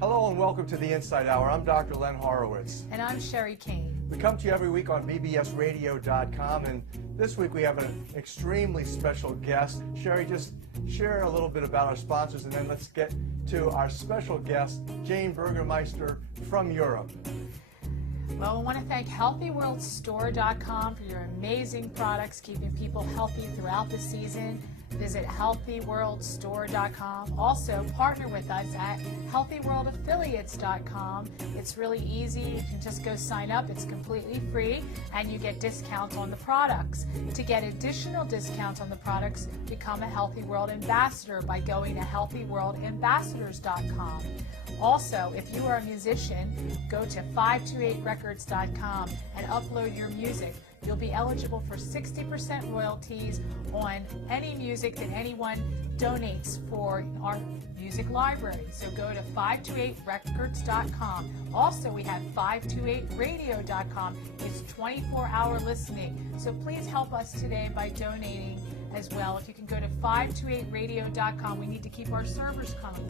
Hello and welcome to the Inside Hour. I'm Dr. Len Horowitz. And I'm Sherri Kane. We come to you every week on bbsradio.com, and this week we have an extremely special guest. Sherri, just share a little bit about our sponsors, and then let's get to our special guest, Jane Burgermeister from Europe. Well, I want to thank HealthyWorldStore.com for your amazing products, keeping people healthy throughout the season. Visit HealthyWorldStore.com. Also, partner with us at HealthyWorldAffiliates.com. It's really easy. You can just go sign up. It's completely free, and you get discounts on the products. To get additional discounts on the products, become a Healthy World Ambassador by going to HealthyWorldAmbassadors.com. Also, if you are a musician, go to 528records.com and upload your music. You'll be eligible for 60% royalties on any music that anyone donates for our music library. So go to 528records.com. Also, we have 528radio.com. It's 24-hour listening. So please help us today by donating as well. If you can go to 528radio.com, we need to keep our servers coming.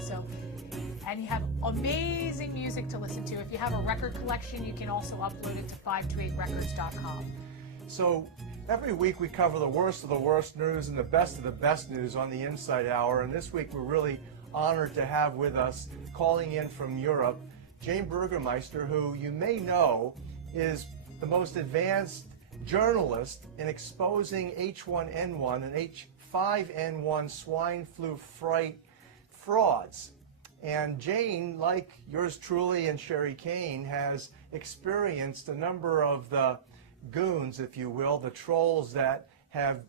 And you have amazing music to listen to. If you have a record collection, you can also upload it to 528records.com. So every week we cover the worst of the worst news and the best of the best news on the Inside Hour. And this week we're really honored to have with us, calling in from Europe, Jane Burgermeister, who you may know is the most advanced journalist in exposing H1N1 and H5N1 swine flu fright frauds. And Jane, like yours truly and Sherri Kane, has experienced a number of the goons, if you will, the trolls that have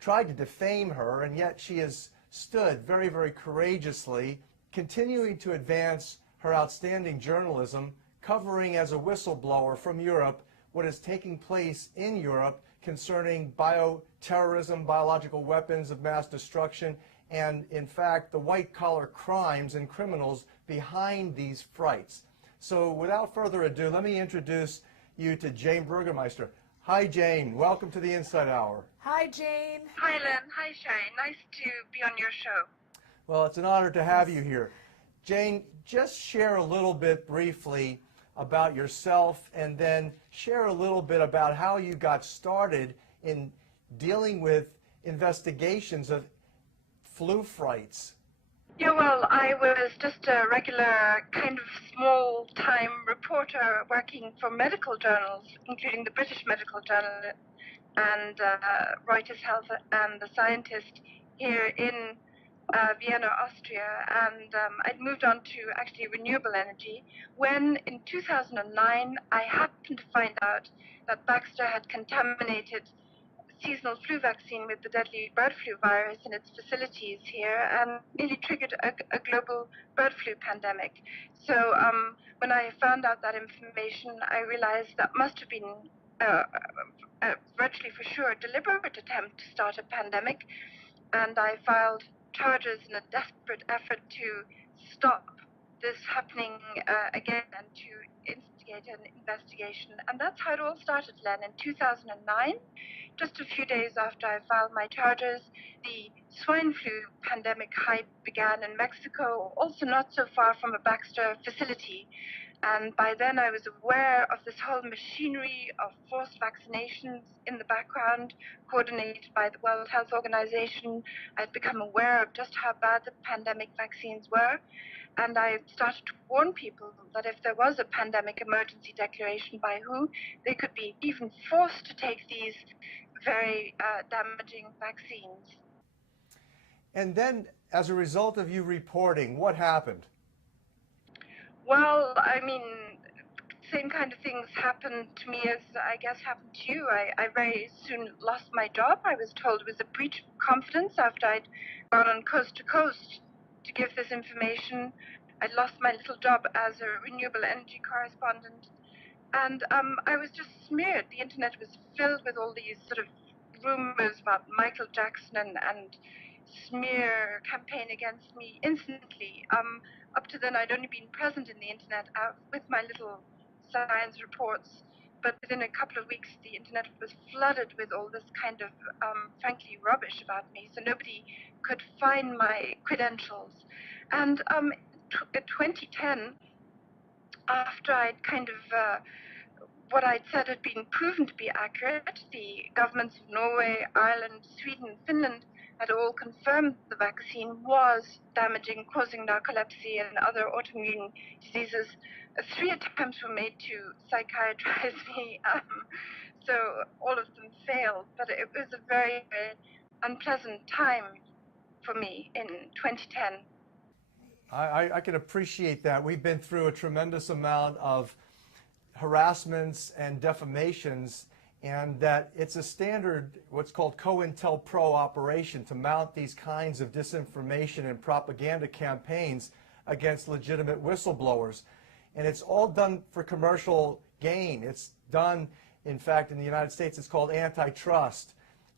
tried to defame her, and yet she has stood very, very courageously, continuing to advance her outstanding journalism, covering as a whistleblower from Europe what is taking place in Europe concerning bioterrorism, biological weapons of mass destruction, and in fact the white-collar crimes and criminals behind these frights. So without further ado, let me introduce you to Jane Burgermeister. Hi, Jane. Welcome to the Inside Hour. Hi, Jane. Hi, Len. Hi, Sherri. Nice to be on your show. Well, it's an honor to have you here. Jane, just share a little bit briefly about yourself, and then share a little bit about how you got started in dealing with investigations of flu frights. Yeah, well, I was just a regular kind of small-time reporter working for medical journals, including the British Medical Journal and Reuters Health and The Scientist here in Vienna, Austria, and I'd moved on to actually renewable energy when in 2009 I happened to find out that Baxter had contaminated seasonal flu vaccine with the deadly bird flu virus in its facilities here, and nearly triggered a global bird flu pandemic. So when I found out that information, I realized that must have been virtually for sure a deliberate attempt to start a pandemic, and I filed charges in a desperate effort to stop this happening again and to instigate an investigation. And that's how it all started, Len. In 2009, just a few days after I filed my charges, the swine flu pandemic hype began in Mexico, also not so far from a Baxter facility. And by then I was aware of this whole machinery of forced vaccinations in the background, coordinated by the World Health Organization. I'd become aware of just how bad the pandemic vaccines were. And I started to warn people that if there was a pandemic emergency declaration by WHO, they could be even forced to take these very damaging vaccines. And then, as a result of you reporting, what happened? Well, I mean, same kind of things happened to me as I guess happened to you. I very soon lost my job. I was told it was a breach of confidence after I'd gone on coast to coast to give this information. I'd lost my little job as a renewable energy correspondent. And I was just smeared. The internet was filled with all these sort of rumors about Michael Jackson and smear campaign against me instantly. Up to then, I'd only been present in the internet with my little science reports, but within a couple of weeks, the internet was flooded with all this kind of, frankly, rubbish about me, so nobody could find my credentials. And 2010, after I'd kind of what I'd said had been proven to be accurate, the governments of Norway, Ireland, Sweden, Finland had all confirmed the vaccine was damaging, causing narcolepsy and other autoimmune diseases. 3 attempts were made to psychiatrize me, so all of them failed. But it was a very, very unpleasant time for me in 2010. I can appreciate that. We've been through a tremendous amount of harassments and defamations, and that it's a standard, what's called COINTELPRO operation, to mount these kinds of disinformation and propaganda campaigns against legitimate whistleblowers. And it's all done for commercial gain. It's done, in fact, in the United States, it's called antitrust,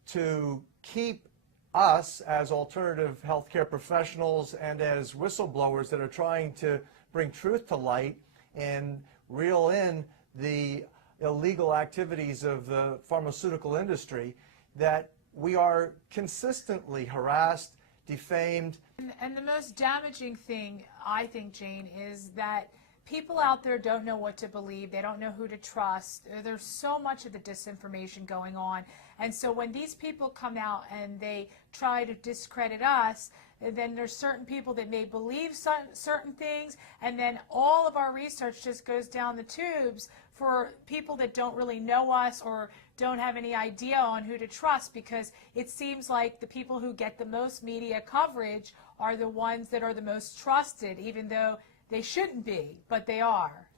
to keep us as alternative healthcare professionals and as whistleblowers that are trying to bring truth to light and reel in the illegal activities of the pharmaceutical industry, that we are consistently harassed, defamed. And the most damaging thing, I think, Jane, is that people out there don't know what to believe. They don't know who to trust. There's so much of the disinformation going on. And so when these people come out and they try to discredit us, then there's certain people that may believe certain things, and then all of our research just goes down the tubes for people that don't really know us or don't have any idea on who to trust, because it seems like the people who get the most media coverage are the ones that are the most trusted, even though they shouldn't be, but they are.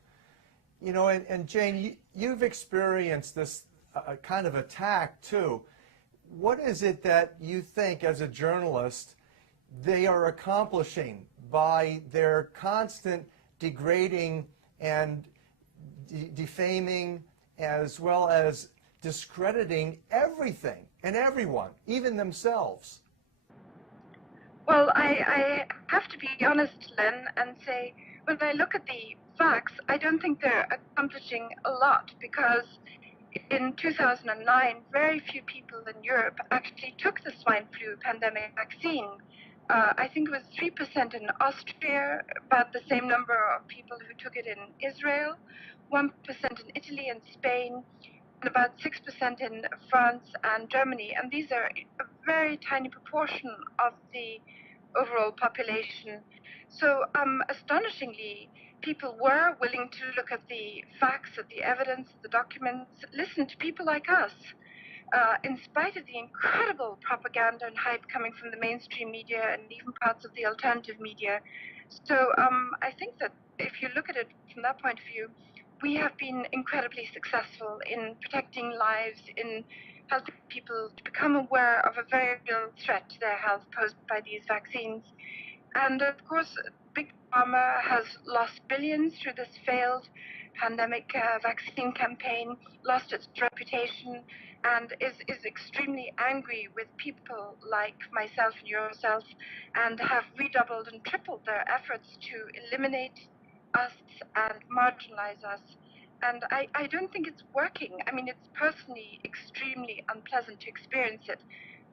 You know, and Jane, you've experienced this kind of attack too. What is it that you think, as a journalist, they are accomplishing by their constant degrading and defaming, as well as discrediting everything and everyone, even themselves? Well, I have to be honest, Len, and say, when I look at the facts, I don't think they're accomplishing a lot, because in 2009, very few people in Europe actually took the swine flu pandemic vaccine. I think it was 3% in Austria, about the same number of people who took it in Israel, 1% in Italy and Spain, and about 6% in France and Germany. And these are a very tiny proportion of the overall population. So astonishingly, people were willing to look at the facts, at the evidence, the documents, listen to people like us. In spite of the incredible propaganda and hype coming from the mainstream media and even parts of the alternative media. So I think that if you look at it from that point of view, we have been incredibly successful in protecting lives, in helping people to become aware of a very real threat to their health posed by these vaccines. And of course, Big Pharma has lost billions through this failed pandemic vaccine campaign, lost its reputation, and is extremely angry with people like myself and yourself, and have redoubled and tripled their efforts to eliminate us and marginalize us. And I don't think it's working. I mean, it's personally extremely unpleasant to experience it,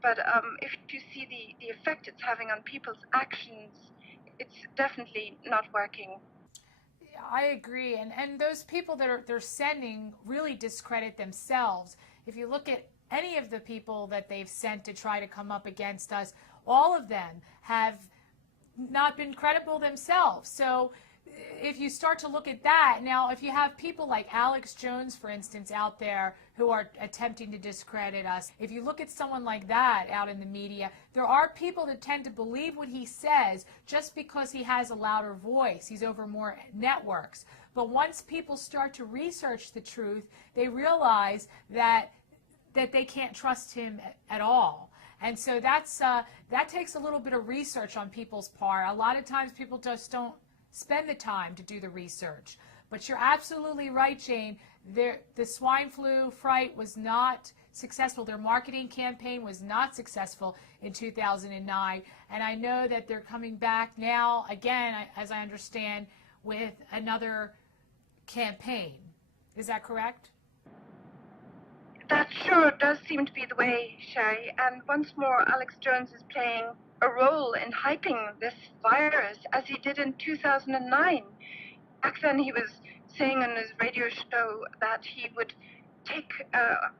but if you see the effect it's having on people's actions, it's definitely not working. I agree, and those people that they're sending really discredit themselves. If you look at any of the people that they've sent to try to come up against us, all of them have not been credible themselves. So if you start to look at that, now if you have people like Alex Jones, for instance, out there who are attempting to discredit us, if you look at someone like that out in the media, there are people that tend to believe what he says just because he has a louder voice. He's over more networks. But once people start to research the truth, they realize that they can't trust him at all. And so that takes a little bit of research on people's part. A lot of times people just don't spend the time to do the research. But you're absolutely right, Jane. The swine flu fright was not successful. Their marketing campaign was not successful in 2009. And I know that they're coming back now, again, as I understand, with another campaign. Is that correct? That sure does seem to be the way, Sherri. And once more, Alex Jones is playing a role in hyping this virus as he did in 2009. Back then, he was saying on his radio show that he would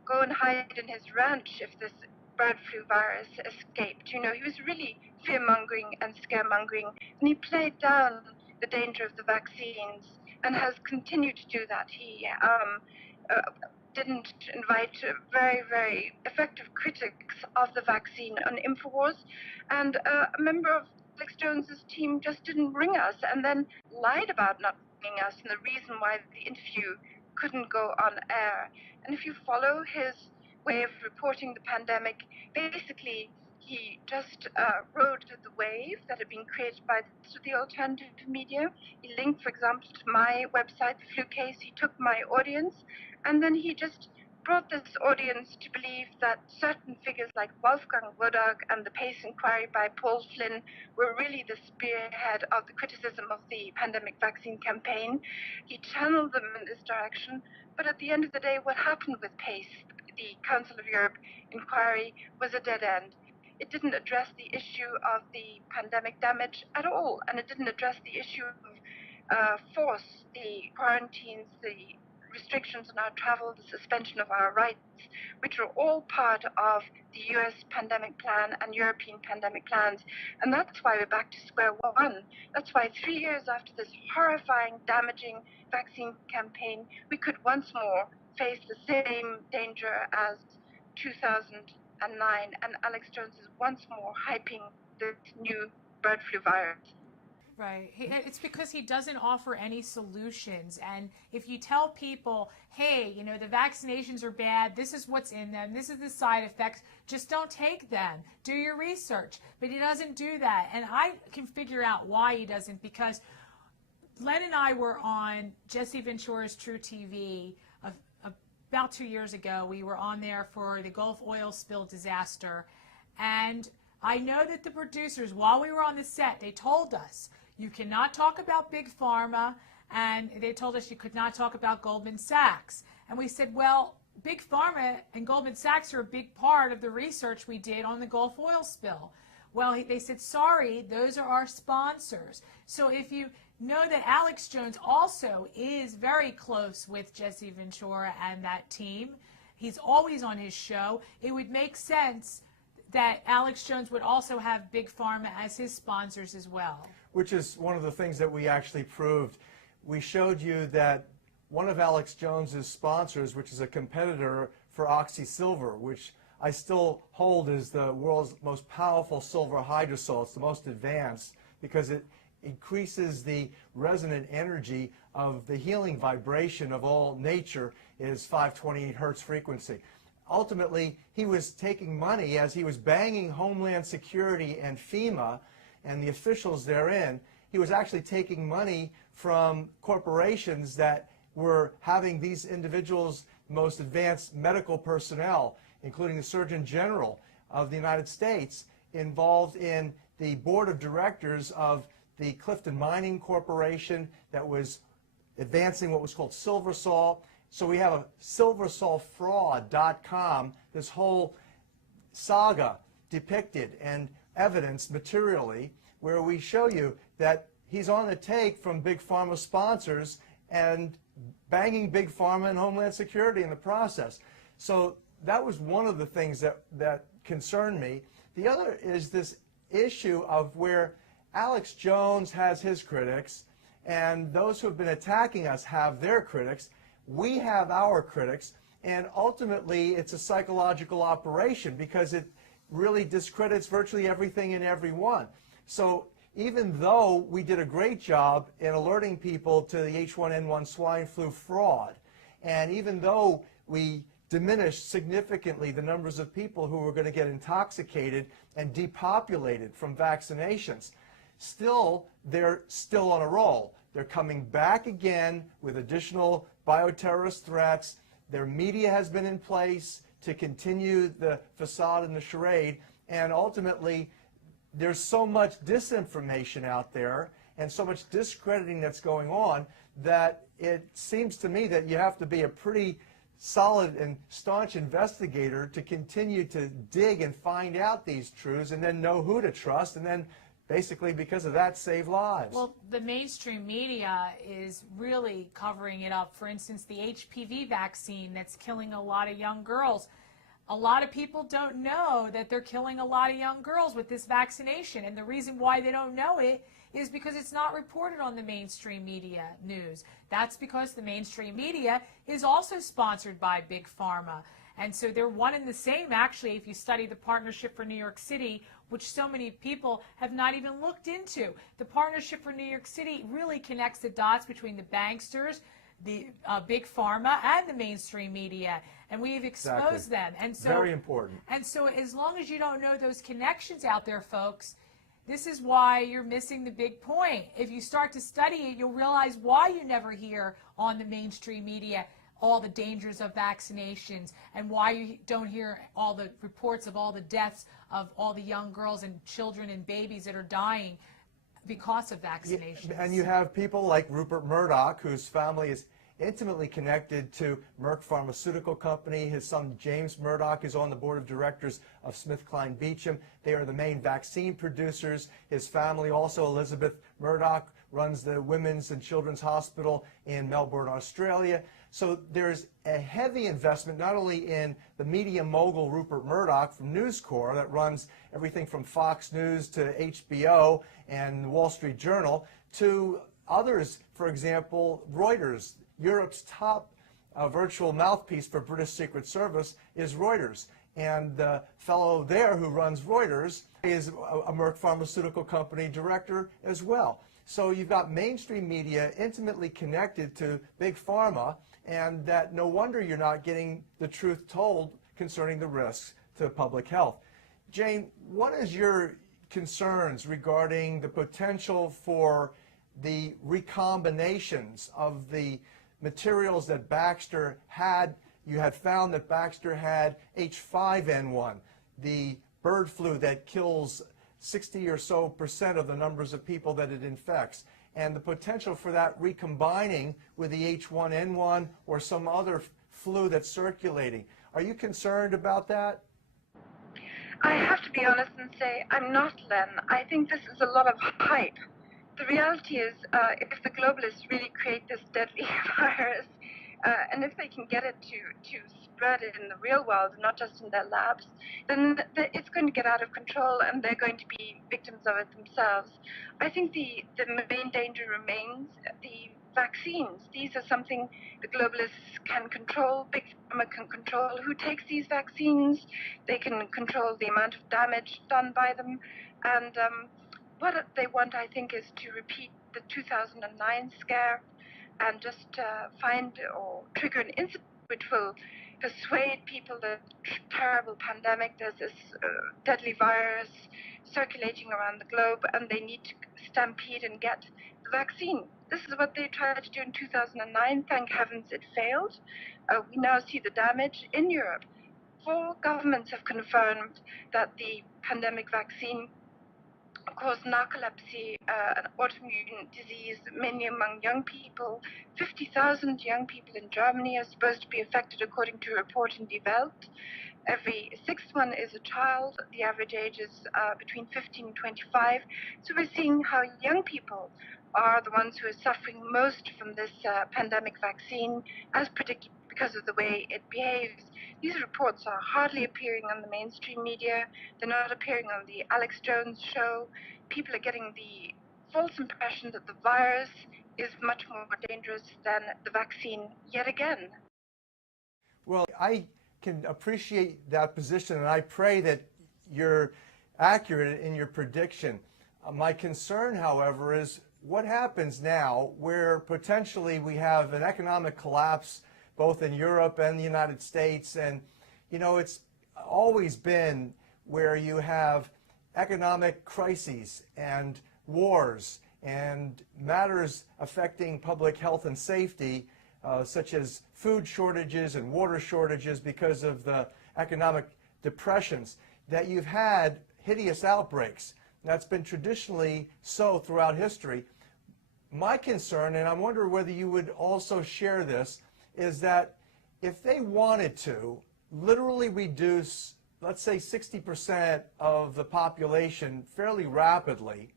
go and hide in his ranch if this bird flu virus escaped. You know, he was really fear-mongering and scaremongering, and he played down the danger of the vaccines and has continued to do that. He didn't invite very, very effective critics of the vaccine on InfoWars, and a member of Alex Jones's team just didn't ring us and then lied about not ringing us and the reason why the interview couldn't go on air. And if you follow his way of reporting the pandemic, basically he just rode the wave that had been created by the alternative media. He linked, for example, to my website, The Flu Case. He took my audience, and then he just brought this audience to believe that certain figures like Wolfgang Wodak and the Pace Inquiry by Paul Flynn were really the spearhead of the criticism of the pandemic vaccine campaign. He channeled them in this direction, but at the end of the day, what happened with Pace, the Council of Europe inquiry, was a dead end. It didn't address the issue of the pandemic damage at all, and it didn't address the issue of force, the quarantines, the restrictions on our travel, the suspension of our rights, which are all part of the US pandemic plan and European pandemic plans. And that's why we're back to square one. That's why 3 years after this horrifying, damaging vaccine campaign, we could once more face the same danger as 2009, and Alex Jones is once more hyping this new bird flu virus. Right. It's because he doesn't offer any solutions. And if you tell people, hey, you know, the vaccinations are bad, this is what's in them, this is the side effects, just don't take them. Do your research. But he doesn't do that. And I can figure out why he doesn't, because Len and I were on Jesse Ventura's True TV about 2 years ago. We were on there for the Gulf oil spill disaster. And I know that the producers, while we were on the set, they told us, you cannot talk about Big Pharma, and they told us you could not talk about Goldman Sachs. And we said, well, Big Pharma and Goldman Sachs are a big part of the research we did on the Gulf oil spill. Well, they said, sorry, those are our sponsors. So if you know that Alex Jones also is very close with Jesse Ventura and that team, he's always on his show, it would make sense that Alex Jones would also have Big Pharma as his sponsors as well. Which is one of the things that we actually proved. We showed you that one of Alex Jones's sponsors, which is a competitor for OxySilver, which I still hold as the world's most powerful silver hydrosol. It's the most advanced because it increases the resonant energy of the healing vibration of all nature, is 528 hertz frequency. Ultimately, he was taking money as he was banging Homeland Security and FEMA and the officials therein. He was actually taking money from corporations that were having these individuals, most advanced medical personnel, including the Surgeon General of the United States, involved in the board of directors of the Clifton Mining Corporation that was advancing what was called SilverSol. So we have a silversolfraud.com, this whole saga depicted and evidenced materially, where we show you that he's on the take from Big Pharma sponsors and banging Big Pharma and Homeland Security in the process. So that was one of the things that concerned me. The other is this issue of where Alex Jones has his critics, and those who have been attacking us have their critics. We have our critics, and ultimately it's a psychological operation because it really discredits virtually everything and everyone. So even though we did a great job in alerting people to the H1N1 swine flu fraud, and even though we diminished significantly the numbers of people who were going to get intoxicated and depopulated from vaccinations, still, they're still on a roll. They're coming back again with additional bioterrorist threats. Their media has been in place to continue the facade and the charade, and ultimately there's so much disinformation out there and so much discrediting that's going on that it seems to me that you have to be a pretty solid and staunch investigator to continue to dig and find out these truths and then know who to trust, and then basically because of that save lives. Well, the mainstream media is really covering it up. For instance, the HPV vaccine that's killing a lot of young girls. A lot of people don't know that they're killing a lot of young girls with this vaccination, and the reason why they don't know it is because it's not reported on the mainstream media news. That's because the mainstream media is also sponsored by Big Pharma. And so they're one and the same, actually, if you study the Partnership for New York City, which so many people have not even looked into. The Partnership for New York City really connects the dots between the banksters, the Big Pharma, and the mainstream media. And we've exposed them. And so, very important. And so as long as you don't know those connections out there, folks, this is why you're missing the big point. If you start to study it, you'll realize why you never hear on the mainstream media all the dangers of vaccinations, and why you don't hear all the reports of all the deaths of all the young girls and children and babies that are dying because of vaccinations. And you have people like Rupert Murdoch, whose family is intimately connected to Merck Pharmaceutical Company. His son James Murdoch is on the board of directors of SmithKline Beecham. They are the main vaccine producers. His family, also Elizabeth Murdoch, runs the Women's and Children's Hospital in Melbourne, Australia. So there's a heavy investment not only in the media mogul Rupert Murdoch from News Corp that runs everything from Fox News to HBO and the Wall Street Journal, to others, for example, Reuters. Europe's top virtual mouthpiece for British Secret Service is Reuters. And the fellow there who runs Reuters is a Merck Pharmaceutical Company director as well. So you've got mainstream media intimately connected to Big Pharma, and that no wonder you're not getting the truth told concerning the risks to public health. Jane, what is your concerns regarding the potential for the recombinations of the materials that Baxter had? You had found that Baxter had H5N1, the bird flu that kills 60% or so of the numbers of people that it infects, and the potential for that recombining with the H1N1 or some other flu that's circulating. Are you concerned about that? I have to be honest and say I'm not, Len. I think this is a lot of hype. The reality is, if the globalists really create this deadly virus, and if they can get it to spread it in the real world, not just in their labs, then it's going to get out of control and they're going to be victims of it themselves. I think the main danger remains the vaccines. These are something the globalists can control. Big Pharma can control who takes these vaccines. They can control the amount of damage done by them. And what they want, I think, is to repeat the 2009 scare and just find or trigger an incident which will persuade people that terrible pandemic, there's this deadly virus circulating around the globe, and they need to stampede and get the vaccine. This is what they tried to do in 2009. Thank heavens it failed. We now see the damage in Europe. 4 governments have confirmed that the pandemic vaccine caused narcolepsy, an autoimmune disease, mainly among young people. 50,000 young people in Germany are supposed to be affected, according to a report in Die Welt. Every 6th one is a child. The average age is between 15 and 25. So we're seeing how young people are the ones who are suffering most from this pandemic vaccine, as predicted because of the way it behaves. These reports are hardly appearing on the mainstream media. They're not appearing on the Alex Jones show. People are getting the false impression that the virus is much more dangerous than the vaccine yet again. Well, I can appreciate that position, and I pray that you're accurate in your prediction. My concern, however, is what happens now where potentially we have an economic collapse both in Europe and the United States. And, you know, it's always been where you have economic crises and wars and matters affecting public health and safety, such as food shortages and water shortages because of the economic depressions, that you've had hideous outbreaks. That's been traditionally so throughout history. My concern, and I wonder whether you would also share this, is that if they wanted to literally reduce, let's say, 60% of the population fairly rapidly,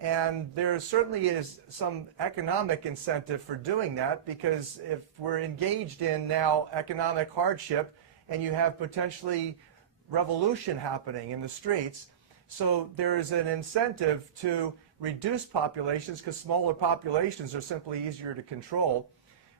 and there certainly is some economic incentive for doing that, because if we're engaged in now economic hardship and you have potentially revolution happening in the streets, so there is an incentive to reduce populations because smaller populations are simply easier to control.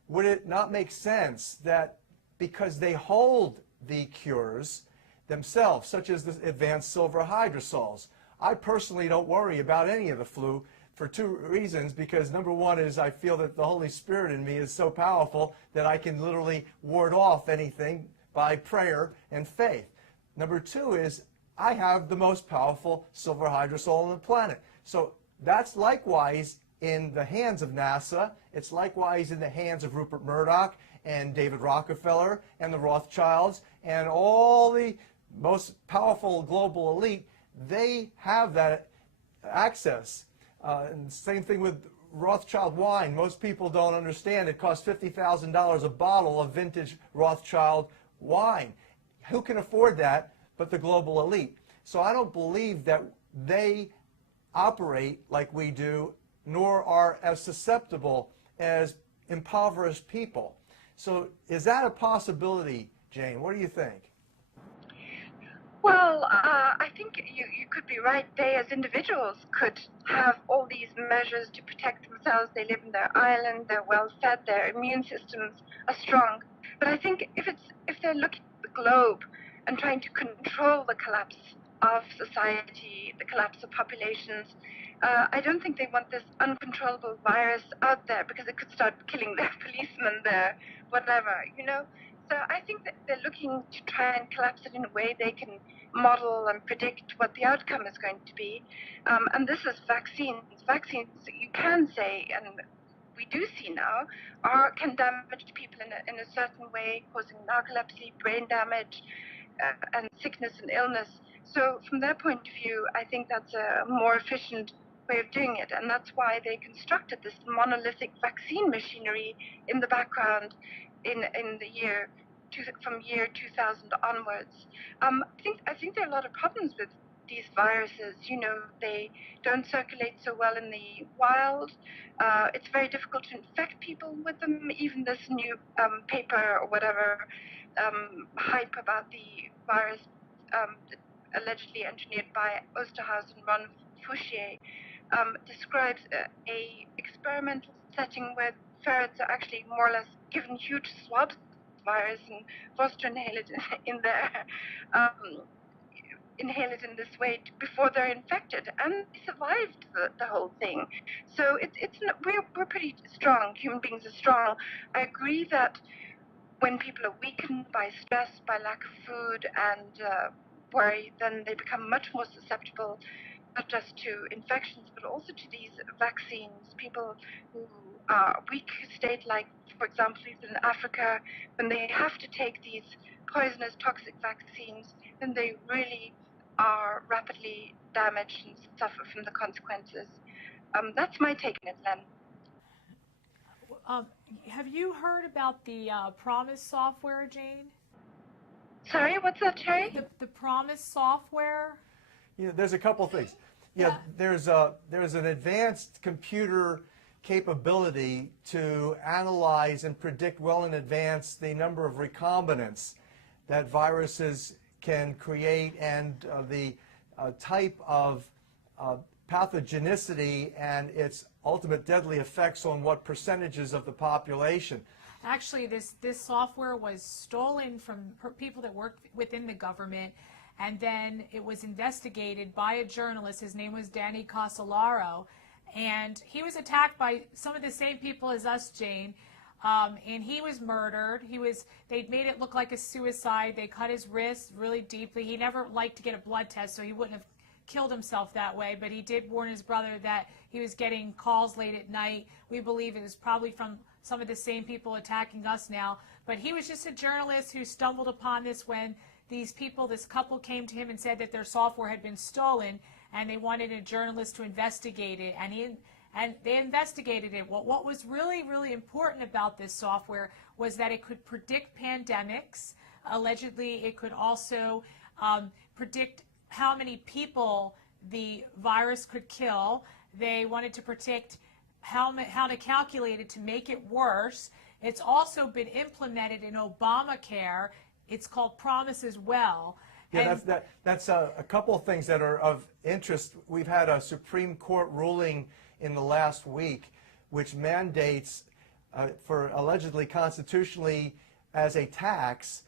Would it not make sense that because they hold the cures themselves, such as the advanced silver hydrosols? I personally don't worry about any of the flu for two reasons, because number one is I feel that the Holy Spirit in me is so powerful that I can literally ward off anything by prayer and faith. Number two is I have the most powerful silver hydrosol on the planet. So that's likewise in the hands of NASA. It's likewise in the hands of Rupert Murdoch and David Rockefeller and the Rothschilds and all the most powerful global elite. They have that access. And same thing with Rothschild wine. Most people don't understand it costs $50,000 a bottle of vintage Rothschild wine. Who can afford that but the global elite? So I don't believe that they operate like we do, nor are as susceptible as impoverished people. So is that a possibility, Jane? What do you think? Well, I think you could be right. They, as individuals, could have all these measures to protect themselves. They live in their island, they're well fed, their immune systems are strong. But I think if they're looking at the globe and trying to control the collapse of society, the collapse of populations, I don't think they want this uncontrollable virus out there, because it could start killing their policemen, their whatever, you know. So I think that they're looking to try and collapse it in a way they can model and predict what the outcome is going to be. And this is vaccines. Vaccines, you can say, and we do see now, can damage people in a certain way, causing narcolepsy, brain damage, and sickness and illness. So from their point of view, I think that's a more efficient way of doing it. And that's why they constructed this monolithic vaccine machinery in the background from year 2000 onwards. I think there are a lot of problems with these viruses. You know, they don't circulate so well in the wild. It's very difficult to infect people with them. Even this new paper or whatever hype about the virus allegedly engineered by Osterhaus and Ron Fouchier describes a experimental setting where ferrets are actually more or less given huge swabs of virus and forced to inhale it inhale it in this way before they're infected, and they survived the whole thing. So we're pretty strong. Human beings are strong. I agree that when people are weakened by stress, by lack of food, and worry, then they become much more susceptible, not just to infections, but also to these vaccines. People who are weak state, like, for example, in Africa, when they have to take these poisonous, toxic vaccines, then they really are rapidly damaged and suffer from the consequences. That's my take on it, Len. Have you heard about the Promise software, Jane? Sorry, what's that, Sherri? The Promise software? You know, there's a couple things. Yeah, there's an advanced computer capability to analyze and predict well in advance the number of recombinants that viruses can create and the type of pathogenicity and its ultimate deadly effects on what percentages of the population. Actually, this software was stolen from people that worked within the government, and then it was investigated by a journalist. His name was Danny Casolaro, and he was attacked by some of the same people as us, Jane, and he was murdered. They'd made it look like a suicide. They cut his wrist really deeply. He never liked to get a blood test, so he wouldn't have killed himself that way, but he did warn his brother that he was getting calls late at night. We believe it was probably from some of the same people attacking us now, but he was just a journalist who stumbled upon this when this couple came to him and said that their software had been stolen, and they wanted a journalist to investigate it, and they investigated it. What was really, really important about this software was that it could predict pandemics. Allegedly, it could also predict how many people the virus could kill. They wanted to predict how to calculate it to make it worse. It's also been implemented in Obamacare. It's called Promise as well. Yeah, that's a couple of things that are of interest. We've had a Supreme Court ruling in the last week which mandates for allegedly constitutionally as a tax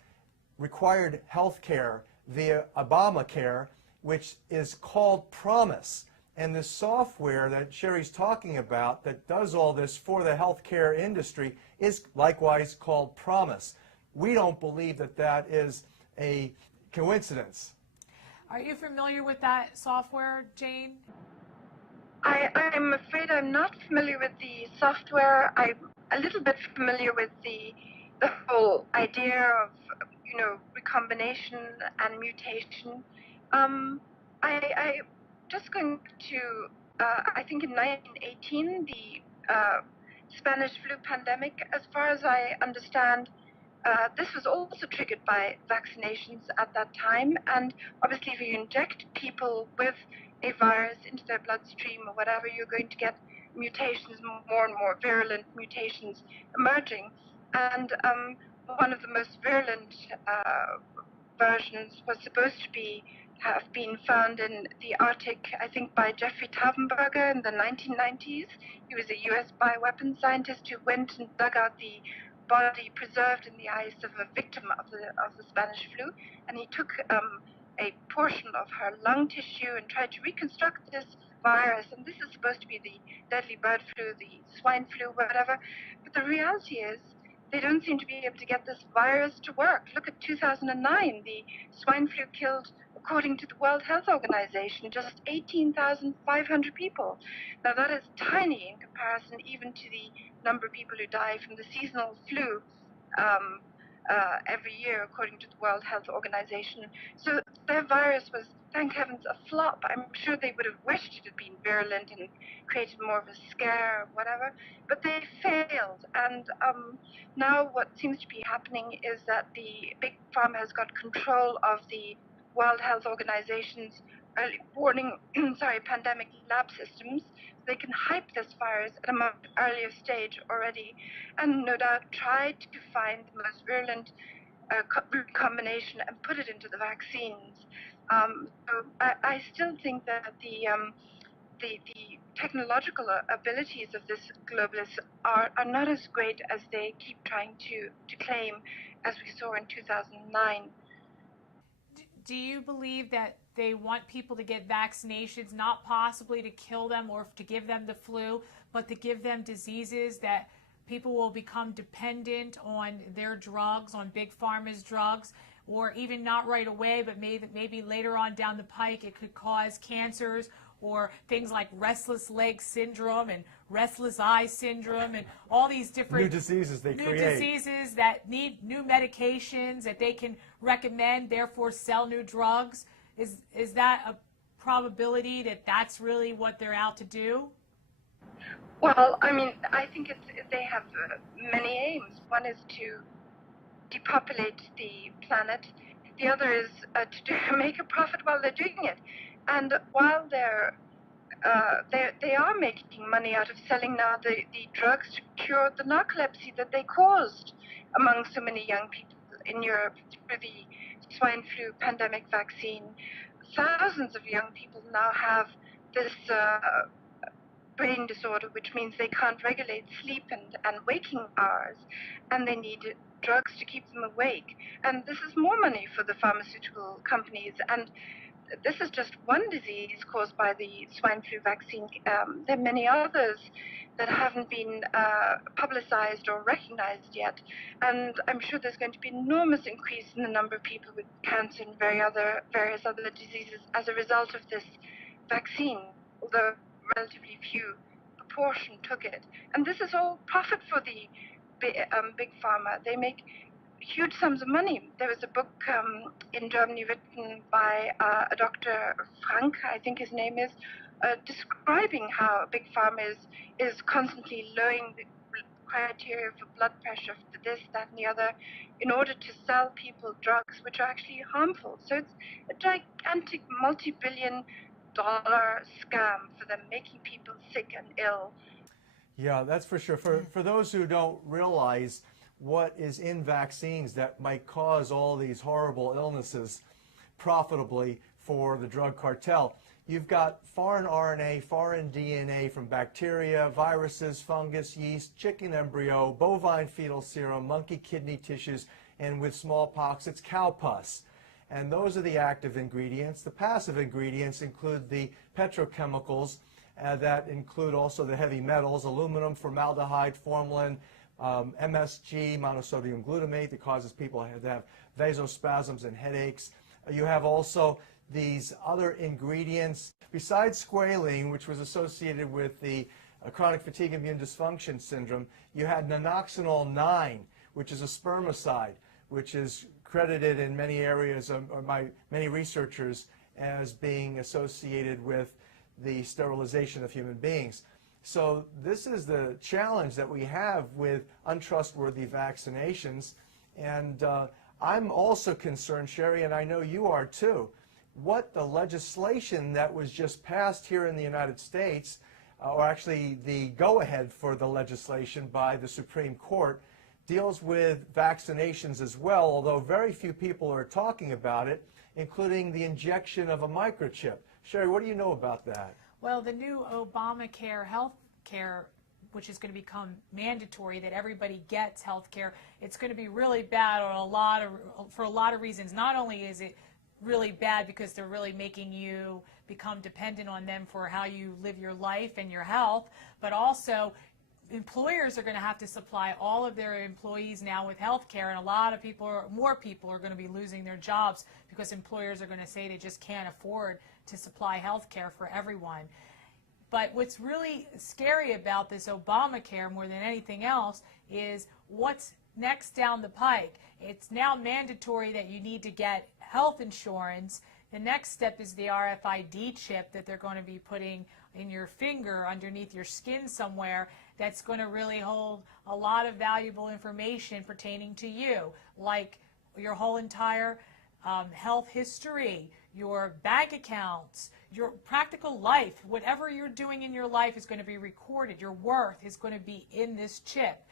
required health care via Obamacare, which is called Promise. And the software that Sherri's talking about that does all this for the healthcare industry is likewise called Promise. We don't believe that that is a coincidence. Are you familiar with that software, Jane? I'm afraid I'm not familiar with the software. I'm a little bit familiar with the whole idea of, recombination and mutation. I just going to, I think in 1918, the Spanish flu pandemic, as far as I understand, this was also triggered by vaccinations at that time. And obviously, if you inject people with a virus into their bloodstream or whatever, you're going to get mutations, more and more virulent mutations emerging. And one of the most virulent versions was supposed to have been found in the Arctic, I think by Jeffrey Taubenberger in the 1990s. He was a US bioweapons scientist who went and dug out the body preserved in the ice of a victim of the Spanish flu, and he took a portion of her lung tissue and tried to reconstruct this virus. And this is supposed to be the deadly bird flu, the swine flu, whatever. But the reality is they don't seem to be able to get this virus to work. Look at 2009. The swine flu killed, according to the World Health Organization, just 18,500 people. Now that is tiny in comparison even to the number of people who die from the seasonal flu every year, according to the World Health Organization. So their virus was, thank heavens, a flop. I'm sure they would have wished it had been virulent and created more of a scare or whatever, but they failed. And now what seems to be happening is that the big pharma has got control of the World Health Organization's early warning, pandemic lab systems. They can hype this virus at a much earlier stage already, and no doubt try to find the most virulent combination and put it into the vaccines. So I still think that the technological abilities of this globalists are not as great as they keep trying to claim, as we saw in 2009. Do you believe that they want people to get vaccinations, not possibly to kill them or to give them the flu, but to give them diseases that people will become dependent on their drugs, on Big Pharma's drugs, or even not right away, but maybe later on down the pike it could cause cancers or things like restless leg syndrome and restless eye syndrome and all these different new diseases they create. New diseases that need new medications that they can recommend, therefore sell new drugs. Is that a probability that that's really what they're out to do? Well, I mean, I think they have many aims. One is to depopulate the planet. The other is to make a profit while they're doing it. And while they are making money out of selling now the drugs to cure the narcolepsy that they caused among so many young people in Europe through the swine flu pandemic vaccine. Thousands of young people now have this brain disorder, which means they can't regulate sleep and waking hours, and they need drugs to keep them awake. And this is more money for the pharmaceutical companies. And this is just one disease caused by the swine flu vaccine. There are many others that haven't been publicized or recognized yet. And I'm sure there's going to be an enormous increase in the number of people with cancer and various other diseases as a result of this vaccine, although relatively few proportion took it. And this is all profit for the big pharma. They make huge sums of money. There was a book in Germany written by a Dr. Frank, I think his name is, describing how Big Pharma is constantly lowering the criteria for blood pressure, for this, that, and the other, in order to sell people drugs which are actually harmful. So it's a gigantic multi-billion-dollar scam for them, making people sick and ill. Yeah, that's for sure. For those who don't realize what is in vaccines that might cause all these horrible illnesses profitably for the drug cartel, you've got foreign RNA, foreign DNA from bacteria, viruses, fungus, yeast, chicken embryo, bovine fetal serum, monkey kidney tissues, and with smallpox, it's cow pus. And those are the active ingredients. The passive ingredients include the petrochemicals that include also the heavy metals, aluminum, formaldehyde, formalin, MSG, monosodium glutamate, that causes people to have vasospasms and headaches. You have also these other ingredients besides squalene, which was associated with the chronic fatigue immune dysfunction syndrome. You had nonoxynol 9, which is a spermicide, which is credited in many areas by many researchers as being associated with the sterilization of human beings. So this is the challenge that we have with untrustworthy vaccinations. And I'm also concerned, Sherri, and I know you are too, what the legislation that was just passed here in the United States, or actually the go-ahead for the legislation by the Supreme Court, deals with vaccinations as well, although very few people are talking about it, including the injection of a microchip. Sherri, what do you know about that? Well, the new Obamacare health care, which is going to become mandatory, that everybody gets health care, it's going to be really bad for a lot of reasons. Not only is it really bad because they're really making you become dependent on them for how you live your life and your health, but also employers are going to have to supply all of their employees now with health care, and a lot of people, more people are going to be losing their jobs because employers are going to say they just can't afford to supply health care for everyone. But what's really scary about this Obamacare more than anything else is what's next down the pike. It's now mandatory that you need to get health insurance. The next step is the RFID chip that they're going to be putting in your finger underneath your skin somewhere, that's going to really hold a lot of valuable information pertaining to you, like your whole entire health history, your bank accounts, your practical life. Whatever you're doing in your life is going to be recorded. Your worth is going to be in this chip.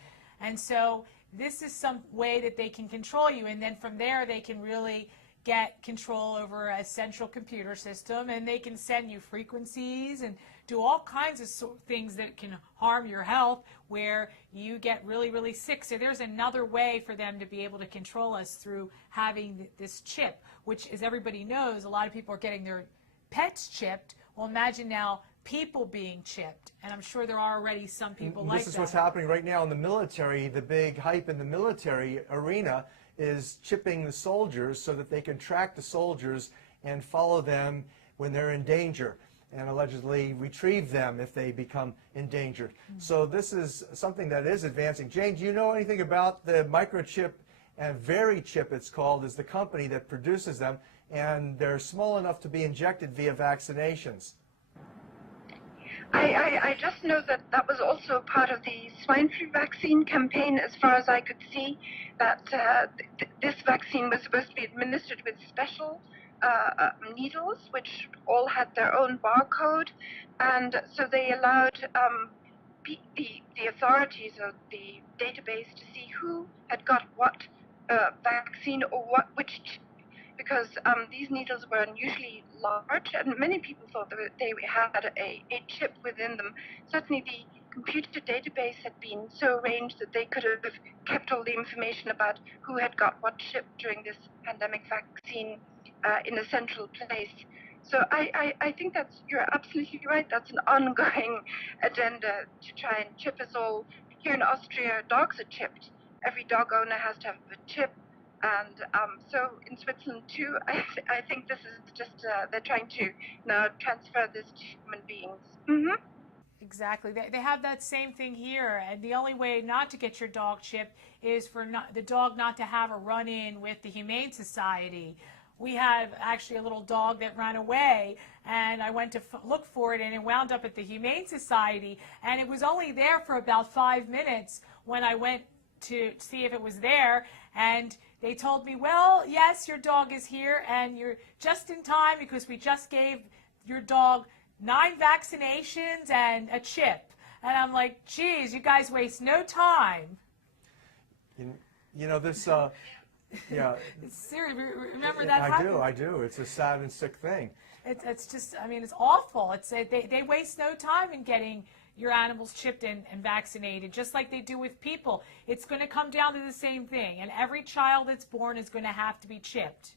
And so this is some way that they can control you, and then from there they can really get control over a central computer system, and they can send you frequencies and do all kinds of things that can harm your health where you get really, really sick. So there's another way for them to be able to control us through having this chip, which, as everybody knows, a lot of people are getting their pets chipped. Well, imagine now people being chipped, and I'm sure there are already some people like that. This is what's happening right now in the military. The big hype in the military arena is chipping the soldiers so that they can track the soldiers and follow them when they're in danger, and allegedly retrieve them if they become endangered. So this is something that is advancing. Jane, do you know anything about the microchip? And VeriChip, it's called, is the company that produces them, and they're small enough to be injected via vaccinations. I just know that that was also part of the swine flu vaccine campaign, as far as I could see, that this vaccine was supposed to be administered with special needles, which all had their own barcode, and so they allowed the authorities or the database to see who had got what vaccine or which, because these needles were unusually large, and many people thought that they had a chip within them. Certainly the computer database had been so arranged that they could have kept all the information about who had got what chip during this pandemic vaccine in a central place. So I think you're absolutely right. That's an ongoing agenda to try and chip us all. Here in Austria, dogs are chipped. Every dog owner has to have a chip. And so in Switzerland too, I think this is just, they're trying to now transfer this to human beings. Mm-hmm. Exactly. They have that same thing here, and the only way not to get your dog chipped is for the dog not to have a run-in with the Humane Society. We had actually a little dog that ran away, and I went to look for it, and it wound up at the Humane Society, and it was only there for about 5 minutes when I went to see if it was there, and they told me, well, yes, your dog is here, and you're just in time because we just gave your dog 9 vaccinations and a chip. And I'm like, geez, you guys waste no time. You know, this, yeah. It's serious. Remember that happened? I do. It's a sad and sick thing. It's just, I mean, it's awful. They waste no time in getting your animals chipped and vaccinated, just like they do with people. It's going to come down to the same thing, and every child that's born is going to have to be chipped.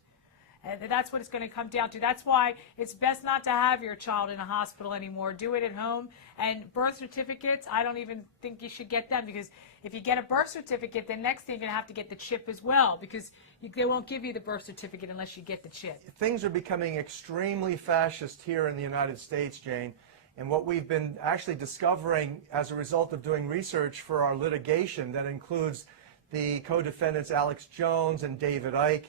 And that's what it's going to come down to. That's why it's best not to have your child in a hospital anymore. Do it at home. And birth certificates, I don't even think you should get them, because if you get a birth certificate, then next thing you're going to have to get the chip as well, because they won't give you the birth certificate unless you get the chip. Things are becoming extremely fascist here in the United States, Jane. And what we've been actually discovering as a result of doing research for our litigation that includes the co-defendants Alex Jones and David Icke.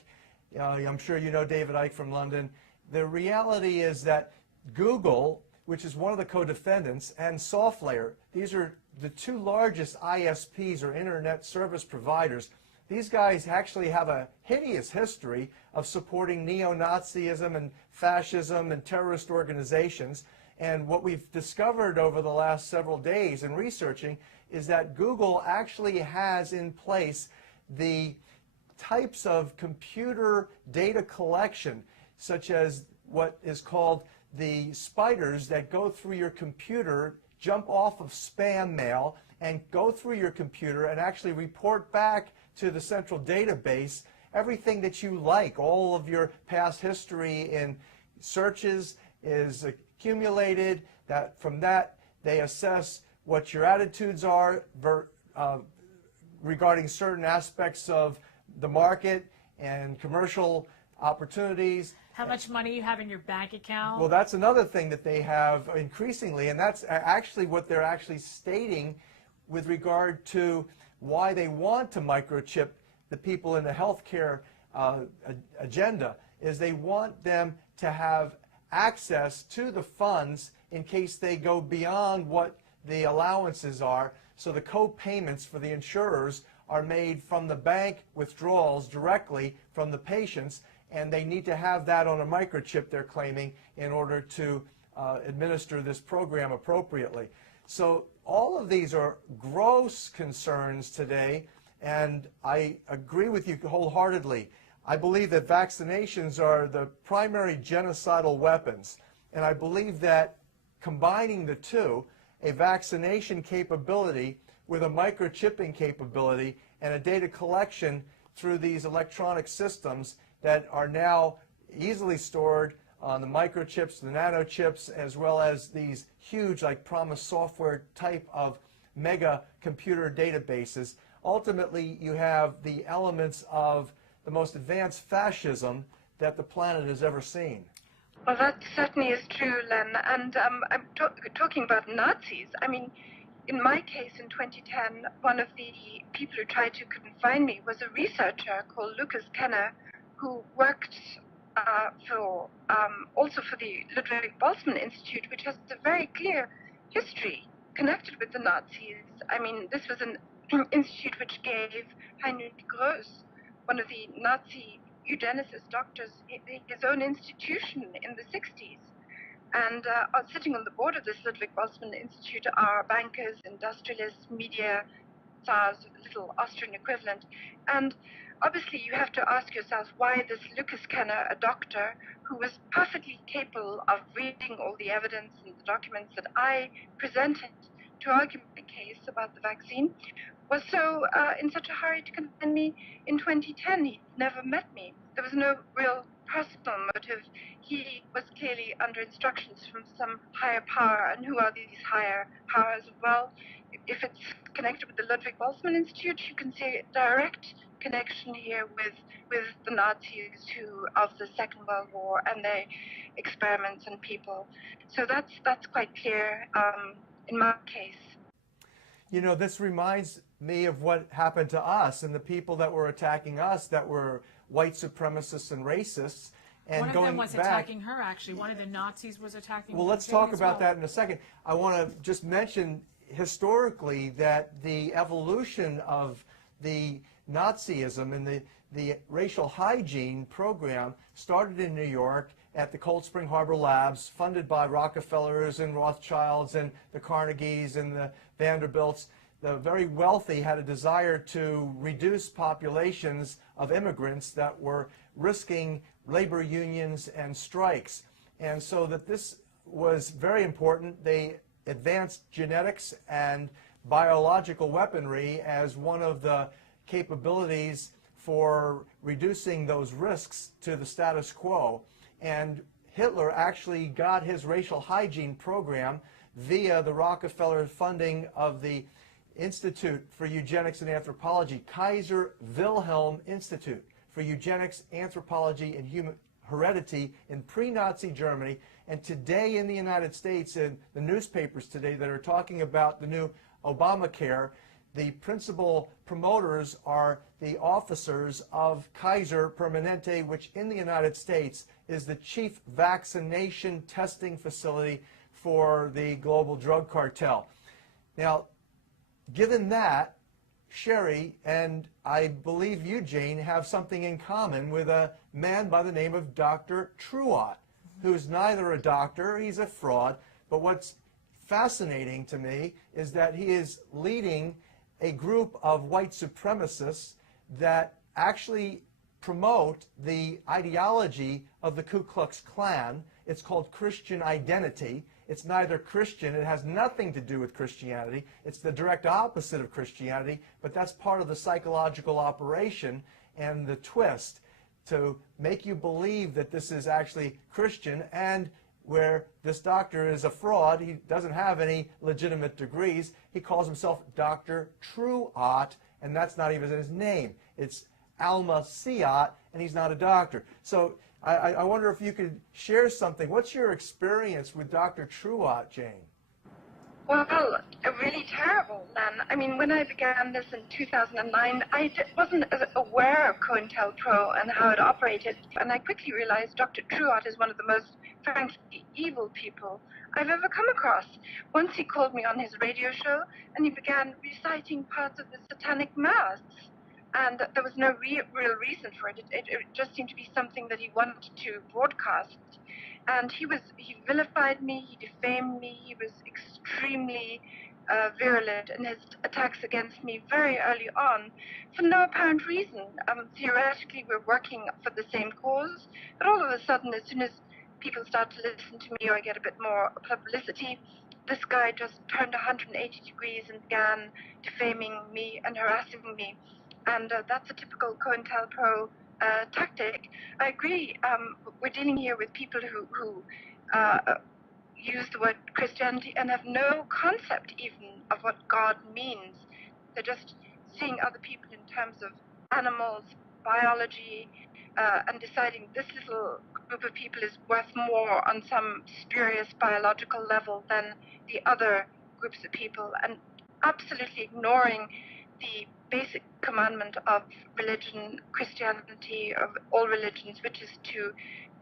I'm sure you know David Icke from London. The reality is that Google, which is one of the co-defendants, and SoftLayer, these are the 2 largest ISPs, or internet service providers. These guys actually have a hideous history of supporting neo-Nazism and fascism and terrorist organizations. And what we've discovered over the last several days in researching is that Google actually has in place the types of computer data collection, such as what is called the spiders that go through your computer, jump off of spam mail, and go through your computer and actually report back to the central database everything that you like. All of your past history in searches is accumulated. From that, they assess what your attitudes are regarding certain aspects of the market and commercial opportunities. How much money you have in your bank account? Well, that's another thing that they have increasingly, and that's actually what they're actually stating with regard to why they want to microchip the people in the healthcare agenda, is they want them to have access to the funds in case they go beyond what the allowances are. So the co-payments for the insurers are made from the bank withdrawals directly from the patients, and they need to have that on a microchip, they're claiming, in order to administer this program appropriately. So all of these are gross concerns today, and I agree with you wholeheartedly. I believe that vaccinations are the primary genocidal weapons, and I believe that combining the two, a vaccination capability with a microchipping capability and a data collection through these electronic systems that are now easily stored on the microchips, the nanochips, as well as these huge, like Promise software type of mega computer databases. Ultimately, you have the elements of the most advanced fascism that the planet has ever seen. Well, that certainly is true, Len. And I'm talking about Nazis. I mean, in my case in 2010, one of the people who tried to confine me was a researcher called Lucas Kenner, who worked also for the Ludwig Boltzmann Institute, which has a very clear history connected with the Nazis. I mean, this was an institute which gave Heinrich Gross, one of the Nazi eugenicist doctors, his own institution in the 60s. And sitting on the board of this Ludwig Boltzmann Institute are bankers, industrialists, media stars, little Austrian equivalent. And obviously you have to ask yourself why this Lucas Kenner, a doctor who was perfectly capable of reading all the evidence and the documents that I presented to argue my case about the vaccine, was so in such a hurry to confine me in 2010. He never met me. There was no real personal motive. He was clearly under instructions from some higher power. And who are these higher powers? Well, if it's connected with the Ludwig Boltzmann Institute, you can see a direct connection here with the Nazis of the Second World War and their experiments on people. So that's quite clear in my case. You know, this reminds me of what happened to us and the people that were attacking us that were white supremacists and racists. And one of going them was back, attacking her, actually. One of the Nazis was attacking well, let's Jane talk as about well. that in a second. I want to just mention historically that the evolution of the Nazism and the racial hygiene program started in New York at the Cold Spring Harbor Labs, funded by Rockefellers and Rothschilds and the Carnegies and the Vanderbilts. The very wealthy had a desire to reduce populations of immigrants that were risking labor unions and strikes. And so that this was very important. They advanced genetics and biological weaponry as one of the capabilities for reducing those risks to the status quo. And Hitler actually got his racial hygiene program via the Rockefeller funding of the Institute for Eugenics and Anthropology, Kaiser Wilhelm Institute for Eugenics, Anthropology, and Human Heredity in pre-Nazi Germany. And today in the United States, in the newspapers today that are talking about the new Obamacare, the principal promoters are the officers of Kaiser Permanente, which in the United States is the chief vaccination testing facility for the global drug cartel. Now, given that, Sherri and I believe you, Jane, have something in common with a man by the name of Dr. Truott, who's neither a doctor, he's a fraud, but what's fascinating to me is that he is leading a group of white supremacists that actually promote the ideology of the Ku Klux Klan. It's called Christian identity. It's neither Christian, it has nothing to do with Christianity. It's the direct opposite of Christianity, but that's part of the psychological operation and the twist to make you believe that this is actually Christian, and where this doctor is a fraud. He doesn't have any legitimate degrees. He calls himself Dr. Truott, and that's not even his name. It's Alma Siot, and he's not a doctor. So I wonder if you could share something. What's your experience with Dr. Truott, Jane? Well, really terrible, then. I mean, when I began this in 2009, I wasn't aware of COINTELPRO and how it operated, and I quickly realized Dr. Truott is one of the most, frankly, evil people I've ever come across. Once he called me on his radio show, and he began reciting parts of the Satanic Mass. And there was no real reason for it. It just seemed to be something that he wanted to broadcast. And he vilified me, he defamed me, he was extremely virulent in his attacks against me very early on for no apparent reason. Theoretically, we're working for the same cause, but all of a sudden, as soon as people start to listen to me or I get a bit more publicity, this guy just turned 180 degrees and began defaming me and harassing me. And that's a typical COINTELPRO tactic. I agree. We're dealing here with people who use the word Christianity and have no concept even of what God means. They're just seeing other people in terms of animals, biology, and deciding this little group of people is worth more on some spurious biological level than the other groups of people, and absolutely ignoring the basic commandment of religion, Christianity, of all religions, which is to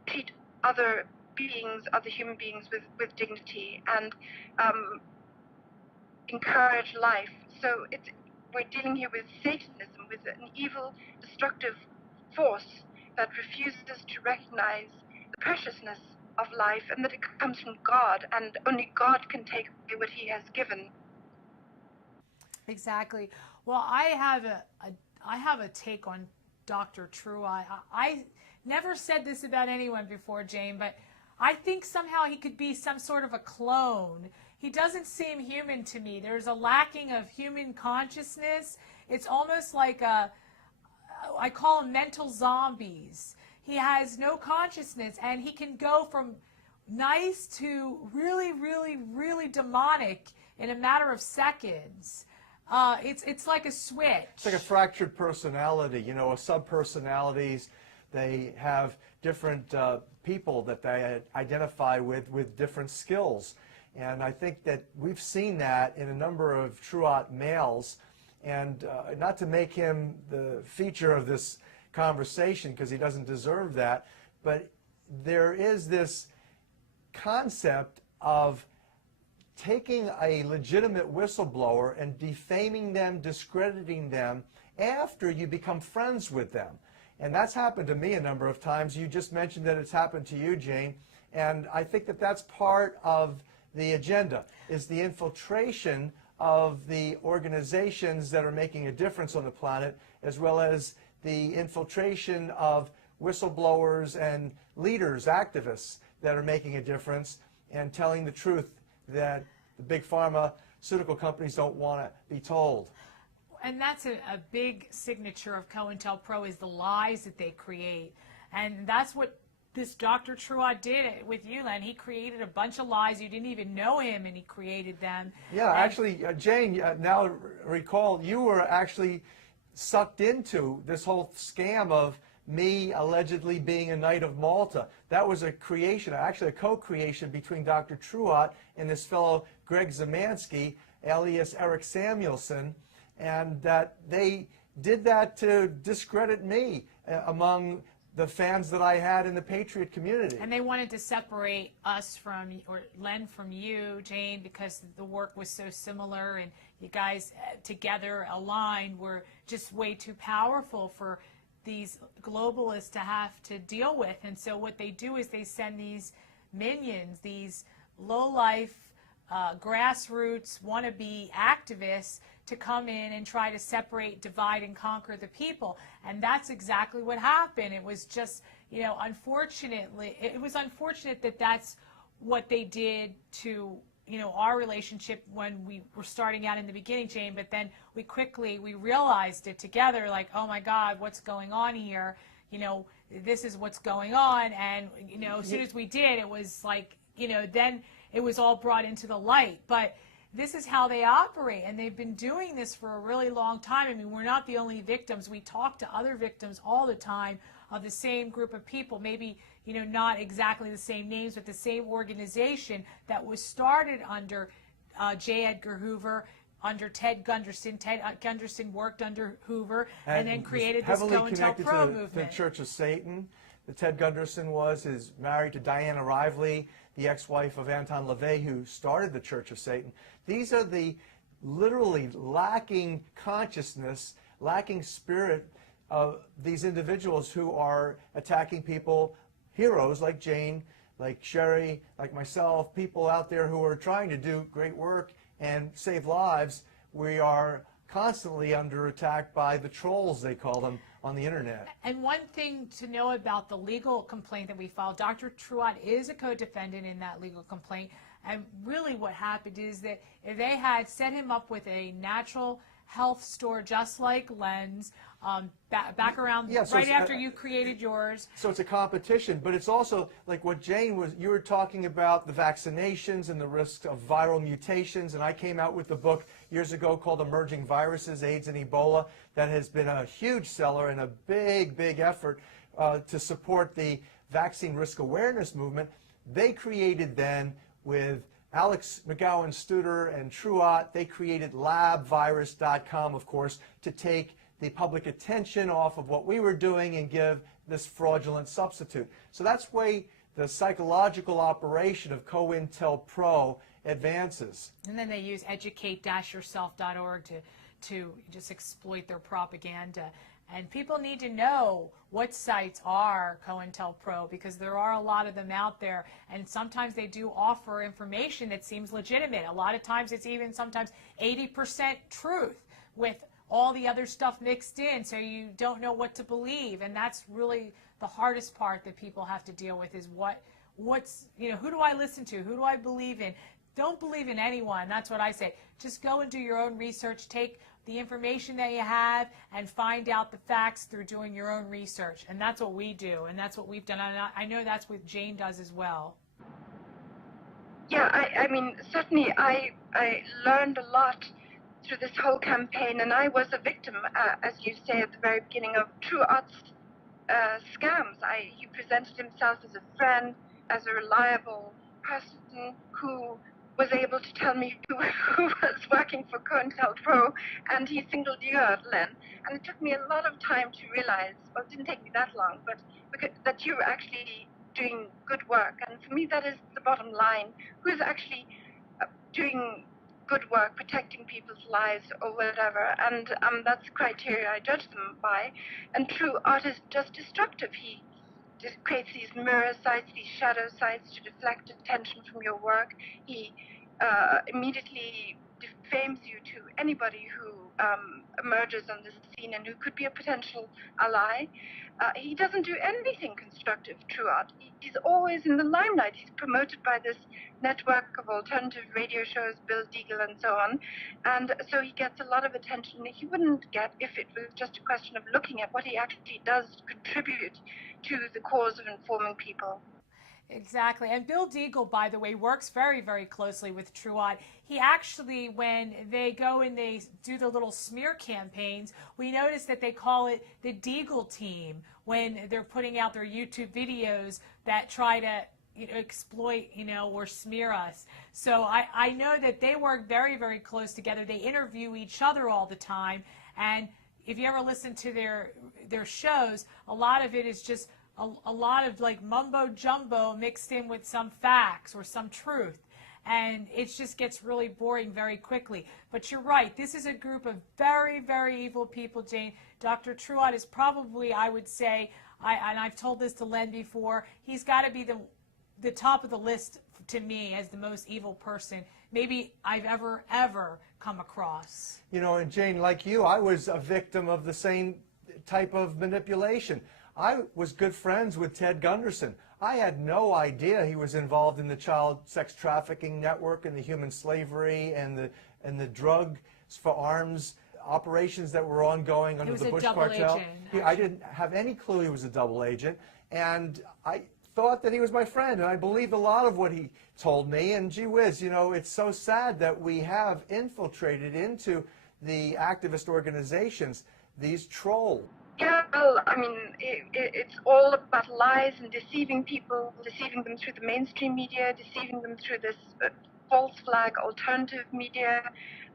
treat other beings, other human beings with dignity and encourage life. So we're dealing here with Satanism, with an evil, destructive force that refuses to recognize the preciousness of life and that it comes from God, and only God can take away what he has given. Exactly. Well, I have a take on Dr. Truott. I never said this about anyone before, Jane, but I think somehow he could be some sort of a clone. He doesn't seem human to me. There's a lacking of human consciousness. It's almost like I call them mental zombies. He has no consciousness, and he can go from nice to really, really, really demonic in a matter of seconds. It's like a switch. It's like a fractured personality. You know, subpersonalities, they have different people that they identify with different skills. And I think that we've seen that in a number of Truott males. And not to make him the feature of this conversation, because he doesn't deserve that, but there is this concept of taking a legitimate whistleblower and defaming them, discrediting them after you become friends with them. And that's happened to me a number of times. You just mentioned that it's happened to you, Jane. And I think that that's part of the agenda, is the infiltration of the organizations that are making a difference on the planet, as well as the infiltration of whistleblowers and leaders, activists that are making a difference and telling the truth that the big pharmaceutical companies don't want to be told. And that's a big signature of COINTELPRO, is the lies that they create. And that's what this Dr. Truott did with you, Len. He created a bunch of lies. You didn't even know him, and he created them. Yeah, actually, Jane, now recall, you were actually sucked into this whole scam of me allegedly being a Knight of Malta. That was a creation, actually a co-creation between Dr. Truott and this fellow Greg Zemansky, alias Eric Samuelson, and that they did that to discredit me among the fans that I had in the Patriot community. And they wanted to separate us from, or Len from you, Jane, because the work was so similar, and you guys together, aligned, were just way too powerful for these globalists to have to deal with. And so what they do is they send these minions, these low-life, grassroots, wannabe activists to come in and try to separate, divide, and conquer the people. And that's exactly what happened. It was just, you know, unfortunately, it was unfortunate that that's what they did to, you know, our relationship when we were starting out in the beginning, Jane, but then we realized it together, like, oh my God, what's going on here? You know, this is what's going on. And, you know, as soon as we did, it was like, you know, then it was all brought into the light. But this is how they operate, and they've been doing this for a really long time. I mean, we're not the only victims. We talk to other victims all the time of the same group of people, maybe, you know, not exactly the same names, but the same organization that was started under J. Edgar Hoover, under Ted Gunderson. Ted Gunderson worked under Hoover and then created this COINTELPRO movement. The Church of Satan. Ted Gunderson is married to Diana Rively, the ex-wife of Anton LaVey, who started the Church of Satan. These are the literally lacking consciousness, lacking spirit of these individuals who are attacking people, heroes like Jane, like Sherri, like myself, people out there who are trying to do great work and save lives. We are constantly under attack by the trolls, they call them, on the internet. And one thing to know about the legal complaint that we filed, Dr. Truott is a co-defendant in that legal complaint, and really what happened is that they had set him up with a natural health store just like Len's, back around right after you created yours. So it's a competition, but it's also like what Jane you were talking about, the vaccinations and the risks of viral mutations, and I came out with the book years ago called Emerging Viruses, AIDS and Ebola, that has been a huge seller and a big effort to support the vaccine risk awareness movement. They created then, with Alex McGowan Studer and Truott, they created labvirus.com, of course, to take the public attention off of what we were doing and give this fraudulent substitute. So that's why the psychological operation of COINTELPRO advances. And then they use educate-yourself.org to just exploit their propaganda. And people need to know what sites are COINTELPRO, because there are a lot of them out there, and sometimes they do offer information that seems legitimate. A lot of times it's even sometimes 80% truth with all the other stuff mixed in, so you don't know what to believe. And that's really the hardest part that people have to deal with, is what's, you know, who do I listen to? Who do I believe in? Don't believe in anyone. That's what I say. Just go and do your own research. Take the information that you have and find out the facts through doing your own research. And that's what we do, and that's what we've done. And I know that's what Jane does as well. Yeah, I mean, certainly I learned a lot through this whole campaign, and I was a victim, as you say at the very beginning, of Truott's scams. He presented himself as a friend, as a reliable person who was able to tell me who was working for COINTELPRO, and he singled you out, Len. And it took me a lot of time to realize, well, it didn't take me that long, but that you were actually doing good work. And for me, that is the bottom line. Who is actually doing good work, protecting people's lives or whatever, and that's the criteria I judge them by. And true art is just destructive. He just creates these mirror sites, these shadow sites to deflect attention from your work. He immediately defames you to anybody who emerges on the scene and who could be a potential ally. He doesn't do anything constructive, true art. He's always in the limelight. He's promoted by this network of alternative radio shows, Bill Deagle and so on. And so he gets a lot of attention he wouldn't get if it was just a question of looking at what he actually does contribute to the cause of informing people. Exactly. And Bill Deagle, by the way, works very, very closely with True Art. He actually, when they go and they do the little smear campaigns, we notice that they call it the Deagle team when they're putting out their YouTube videos that try to exploit, or smear us. So I know that they work very, very close together. They interview each other all the time. And if you ever listen to their shows, a lot of it is just a lot of like mumbo jumbo mixed in with some facts or some truth, and it just gets really boring very quickly. But you're right, this is a group of very, very evil people, Jane. Dr. True Art is probably, I would say, and I've told this to Len before, he's got to be the top of the list to me as the most evil person maybe I've ever come across. And Jane, like you, I was a victim of the same type of manipulation. I was good friends with Ted Gunderson. I had no idea he was involved in the child sex trafficking network and the human slavery and the drugs for arms operations that were ongoing under the Bush cartel. I didn't have any clue he was a double agent, and I thought that he was my friend, and I believed a lot of what he told me. And gee whiz, it's so sad that we have infiltrated into the activist organizations these trolls. Yeah, well, I mean, it's all about lies and deceiving people, deceiving them through the mainstream media, deceiving them through this false flag alternative media,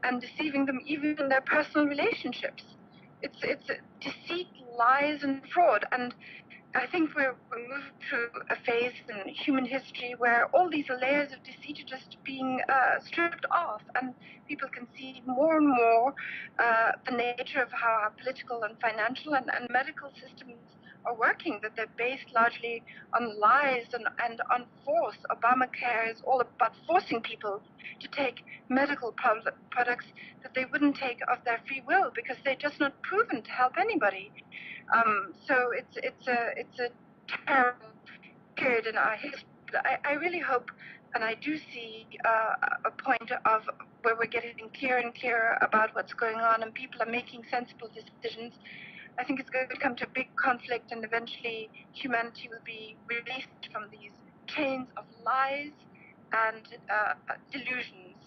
and deceiving them even in their personal relationships. It's deceit, lies, and fraud. And I think we're moving through a phase in human history where all these layers of deceit are just being stripped off, and people can see more and more the nature of how our political and financial and medical systems are working, that they're based largely on lies and on force. Obamacare is all about forcing people to take medical products that they wouldn't take of their free will because they're just not proven to help anybody. So it's a terrible period in our history. I really hope, and I do see a point of where we're getting clearer and clearer about what's going on, and people are making sensible decisions. I think it's going to come to a big conflict, and eventually humanity will be released from these chains of lies and delusions.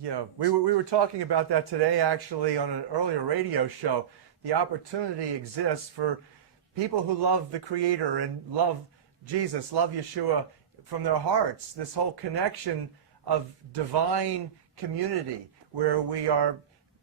Yeah, we were talking about that today, actually, on an earlier radio show. The opportunity exists for people who love the Creator and love Jesus, love Yeshua from their hearts, this whole connection of divine community where we are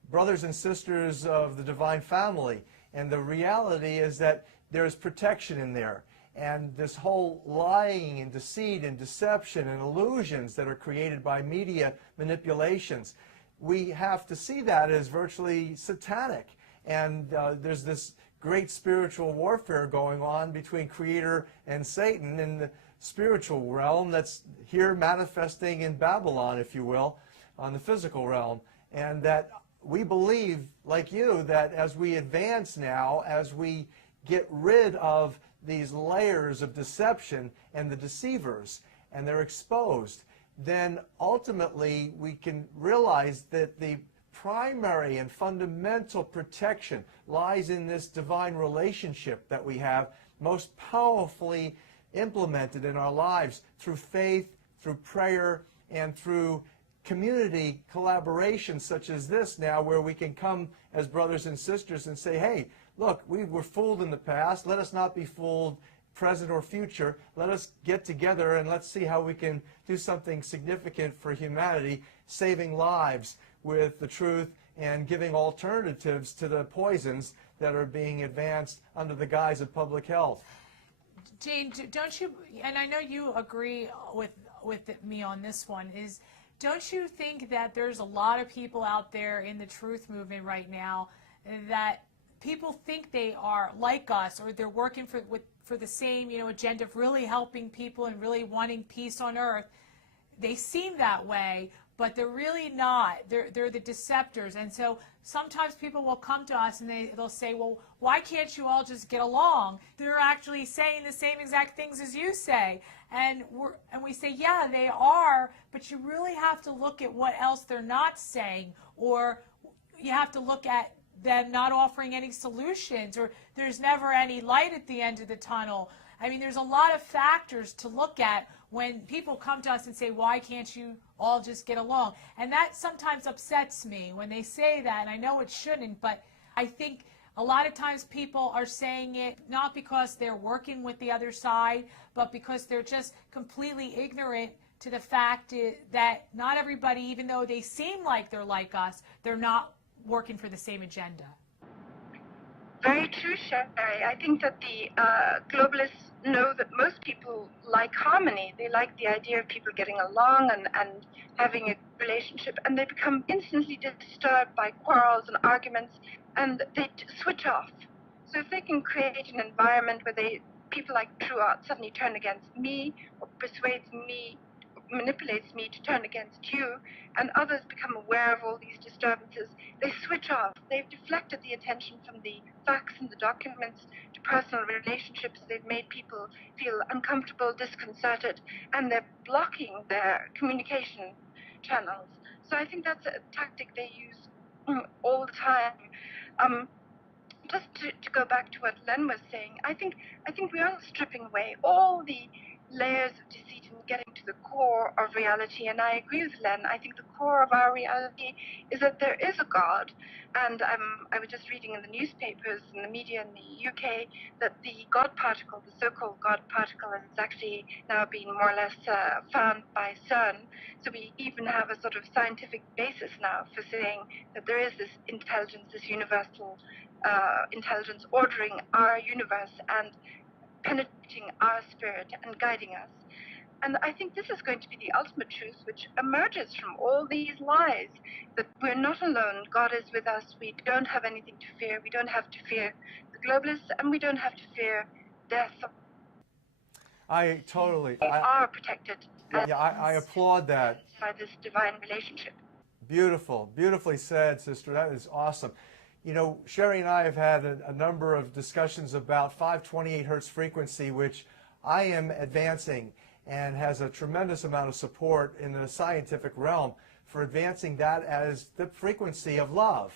brothers and sisters of the divine family. And the reality is that there's protection in there. And this whole lying and deceit and deception and illusions that are created by media manipulations, we have to see that as virtually satanic. And there's this great spiritual warfare going on between Creator and Satan in the spiritual realm that's here manifesting in Babylon, if you will, on the physical realm. And that we believe, like you, that as we advance now, as we get rid of these layers of deception and the deceivers, and they're exposed, then ultimately we can realize that the primary and fundamental protection lies in this divine relationship that we have, most powerfully implemented in our lives through faith, through prayer, and through community collaboration such as this now, where we can come as brothers and sisters and say, hey, look, we were fooled in the past. Let us not be fooled, present or future. Let us get together and let's see how we can do something significant for humanity, saving lives with the truth and giving alternatives to the poisons that are being advanced under the guise of public health. Jane, don't you, and I know you agree with me on this one, is don't you think that there's a lot of people out there in the truth movement right now that people think they are like us, or they're working for the same, agenda of really helping people and really wanting peace on earth? They seem that way, but they're really not. They're the deceptors. And so sometimes people will come to us and they'll say, well, why can't you all just get along? They're actually saying the same exact things as you say. And we say, yeah, they are, but you really have to look at what else they're not saying, or you have to look at them not offering any solutions, or there's never any light at the end of the tunnel. I mean, there's a lot of factors to look at when people come to us and say, why can't you all just get along? And that sometimes upsets me when they say that, and I know it shouldn't, but I think a lot of times people are saying it not because they're working with the other side, but because they're just completely ignorant to the fact that not everybody, even though they seem like they're like us, they're not working for the same agenda. Very true, Sherri. I think that the globalists know that most people like harmony. They like the idea of people getting along and having a relationship, and they become instantly disturbed by quarrels and arguments, and they switch off. So if they can create an environment where people like True Art suddenly turn against me, or persuades me, manipulates me to turn against you, and others become aware of all these disturbances, they switch off. They've deflected the attention from the facts and the documents to personal relationships. They've made people feel uncomfortable, disconcerted, and they're blocking their communication channels. So I think that's a tactic they use all the time. Just to go back to what Len was saying, I think we are stripping away all the layers of deceit and getting to the core of reality. And I agree with Len. I think the core of our reality is that there is a God. And I was just reading in the newspapers and the media in the UK that the God particle, the so-called God particle, is actually now being more or less found by CERN. So we even have a sort of scientific basis now for saying that there is this intelligence, this universal intelligence ordering our universe and penetrating our spirit and guiding us. And I think this is going to be the ultimate truth which emerges from all these lies, that we're not alone, God is with us, we don't have anything to fear, we don't have to fear the globalists, and we don't have to fear death. I are protected. I applaud that. By this divine relationship. Beautiful, beautifully said, sister. That is awesome. You know, Sherri and I have had a number of discussions about 528 hertz frequency, which I am advancing and has a tremendous amount of support in the scientific realm for advancing that as the frequency of love.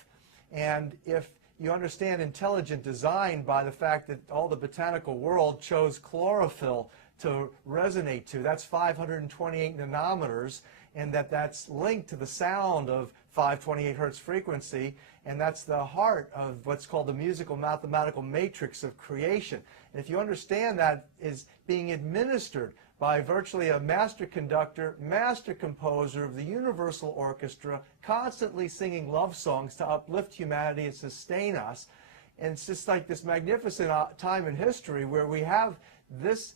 And if you understand intelligent design by the fact that all the botanical world chose chlorophyll to resonate to, that's 528 nanometers, and that's linked to the sound of 528 hertz frequency, and that's the heart of what's called the musical mathematical matrix of creation. And if you understand that is being administered by virtually a master conductor, master composer of the universal orchestra, constantly singing love songs to uplift humanity and sustain us, and it's just like this magnificent time in history where we have this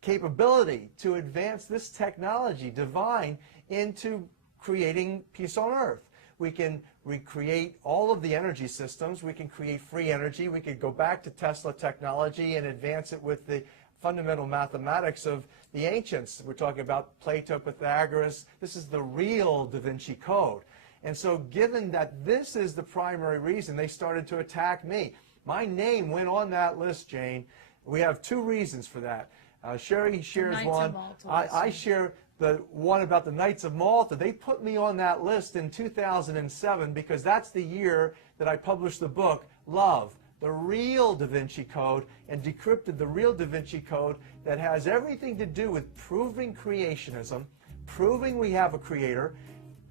capability to advance this technology, divine, into creating peace on earth. We can recreate all of the energy systems. We can create free energy. We could go back to Tesla technology and advance it with the fundamental mathematics of the ancients. We're talking about Plato, Pythagoras. This is the real Da Vinci Code. And so given that this is the primary reason they started to attack me, my name went on that list, Jane. We have two reasons for that. Sherri shares one. I share the one about the Knights of Malta. They put me on that list in 2007 because that's the year that I published the book, Love, the real Da Vinci Code, and decrypted the real Da Vinci Code that has everything to do with proving creationism, proving we have a creator,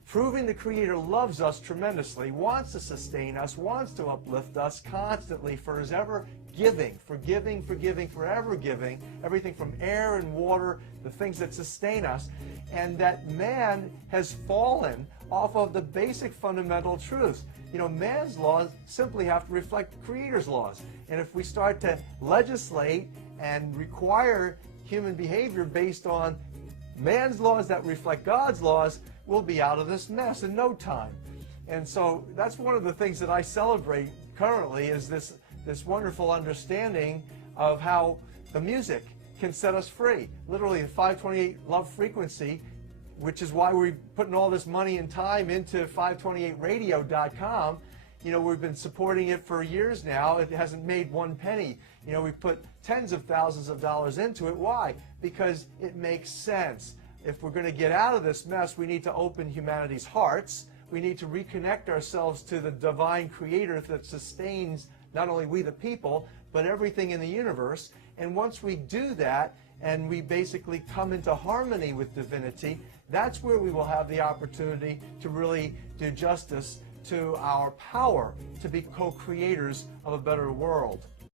proving the creator loves us tremendously, wants to sustain us, wants to uplift us constantly for his ever giving, forgiving, forgiving, forever giving, everything from air and water, the things that sustain us, and that man has fallen off of the basic fundamental truths. You know, man's laws simply have to reflect the Creator's laws. And if we start to legislate and require human behavior based on man's laws that reflect God's laws, we'll be out of this mess in no time. And so that's one of the things that I celebrate currently, is this wonderful understanding of how the music can set us free. Literally, the 528 love frequency, which is why we're putting all this money and time into 528radio.com. You know, we've been supporting it for years now. It hasn't made one penny. You know, we put tens of thousands of dollars into it. Why? Because it makes sense. If we're going to get out of this mess, we need to open humanity's hearts. We need to reconnect ourselves to the divine creator that sustains not only we the people, but everything in the universe. And once we do that, and we basically come into harmony with divinity, that's where we will have the opportunity to really do justice to our power to be co-creators of a better world.